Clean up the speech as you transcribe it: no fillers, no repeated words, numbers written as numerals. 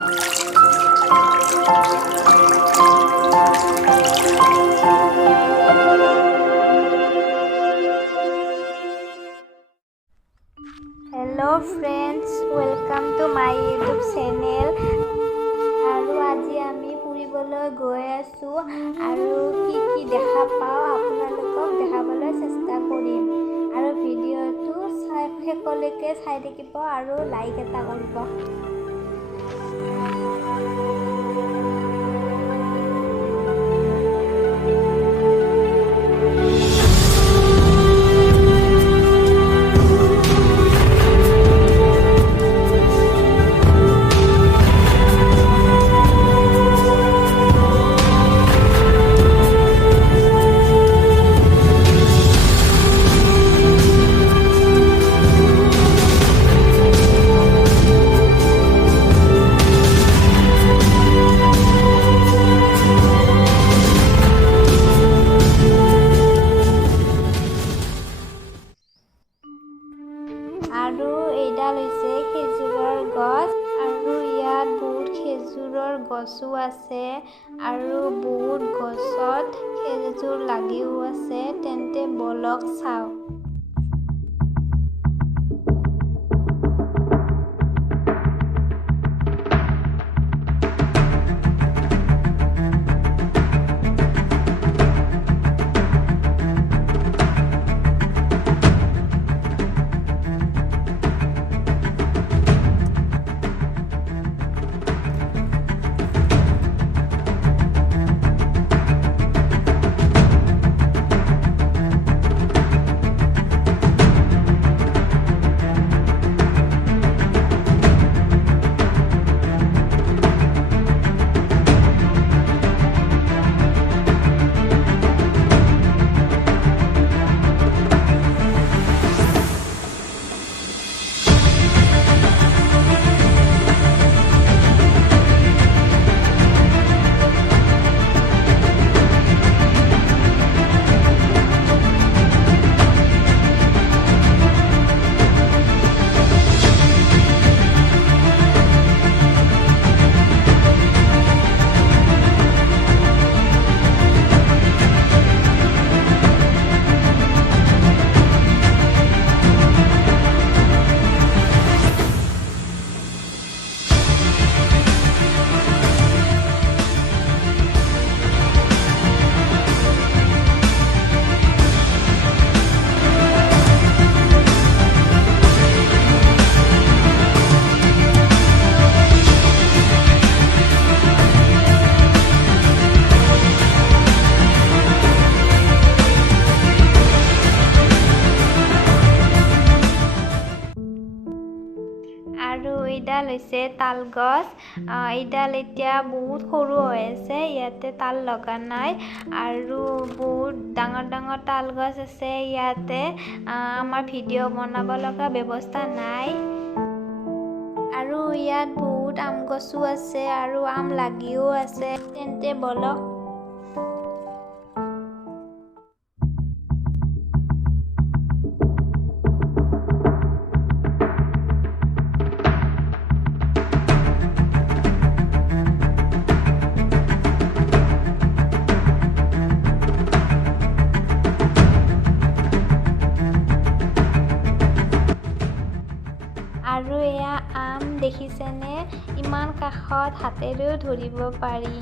Hello friends, welcome to my YouTube channel. আৰু আজি আমি ফুৰিবলৈ গৈ আছো আৰু কি দেখা পাওঁ আপোনালোকক দেখাবলৈ চেষ্টা কৰিম আৰু ভিডিঅ'টো শেষলৈকে চাই থাকিব আৰু লাইক এটা কৰিব। আৰু এইডাল হৈছে খেজুৰৰ গছ আৰু ইয়াত বহুত খেজুৰৰ গছো আছে আৰু বহুত গছত খেজুৰ লাগিও আছে। তেন্তে বলক চাওঁ। আৰু এইডাল হৈছে তাল গছ। এইডাল এতিয়া বহুত সৰু হৈ আছে, ইয়াতে তাল লগা নাই আৰু বহুত ডাঙৰ ডাঙৰ তাল গছ আছে ইয়াতে। আমাৰ ভিডিঅ' বনাব লগা ব্যৱস্থা নাই আৰু ইয়াত বহুত আম গছো আছে আৰু আম লাগিও আছে। তেন্তে বলক আৰু এয়া আম দেখিছেনে? ইমান কাষত হাতেৰেও ধৰিব পাৰি।